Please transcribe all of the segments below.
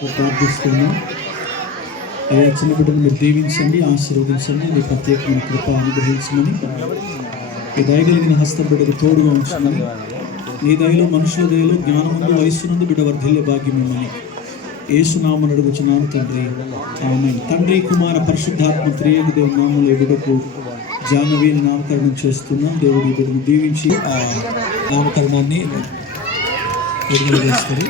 ప్రార్థిస్తున్నాం. అయ్యా చిన్న బిడ్డను మీరు దీవించండి, ఆశీర్వదించండి, మీ ప్రత్యేకమైన కృప అనుగ్రహించమని, మీ దయగలిగిన హస్తం బిడ్డకు తోడుగా ఉంచమని, నీ దయలో మనుషుల దయలో జ్ఞానముందు వయస్సునందు బిడ్డ వర్ధిల్లే భాగ్యమేమని యేసునామమున అడుగుచున్నాను తండ్రి, ఆమేన్. తండ్రి కుమార పరిశుద్ధాత్మ త్రియేక దేవుని నామములో ఈ బిడ్డకు జాహ్నవిని నామకరణం చేస్తున్నాం. దేవుడు ఈ బిడ్డను దీవించి ఆ నామకరణాన్ని విడుదల చేస్తారు.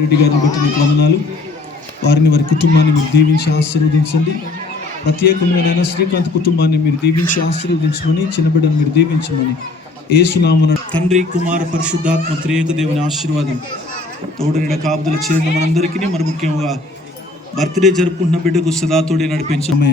రెడ్డి గారిని బట్టి నీకు వందనాలు. వారిని వారి కుటుంబాన్ని మీరు దీవించి ఆశీర్వదించండి. ప్రత్యేకమైన శ్రీకాంత్ కుటుంబాన్ని మీరు దీవించి ఆశీర్వదించమని, చిన్నబిడ్డను మీరు దీవించమని యేసునామమున తండ్రి కుమార పరిశుద్ధాత్మ త్రియేక దేవుని ఆశీర్వాదం తోడునిడ కాపుదల చేరిన మనందరికీ, మరి ముఖ్యంగా బర్త్డే జరుపుకుంటున్న బిడ్డకు సదా తోడే నడిపించమని.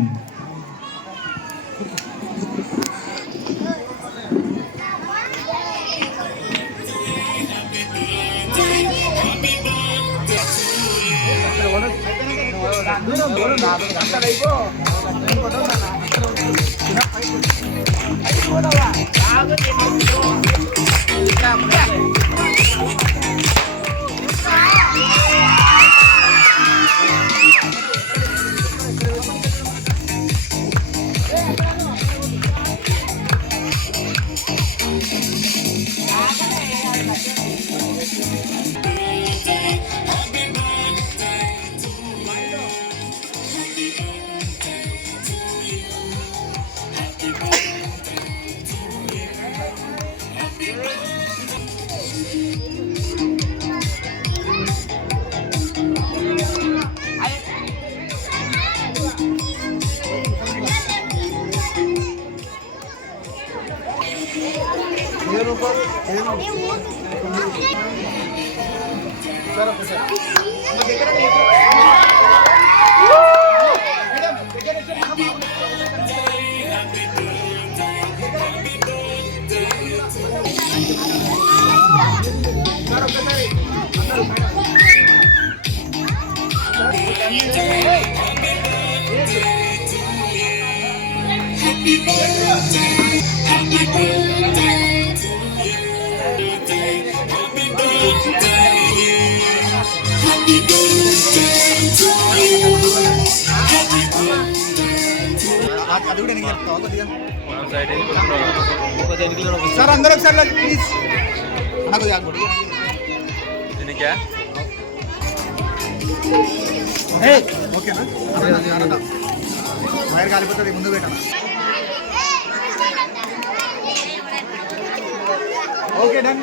सर अंदर सर प्लीज ఓకేనా వైర్ కాలిపోతుంది ముందు పెట్టాను. Okay done.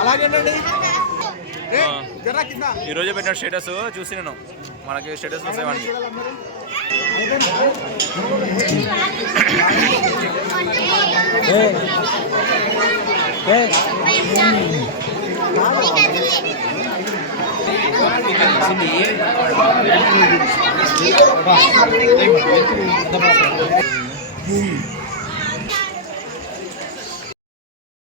అలాగే ఈరోజు పెట్టిన స్టేటస్ చూసి నేను మనకి స్టేటస్ చూసేవాడిని.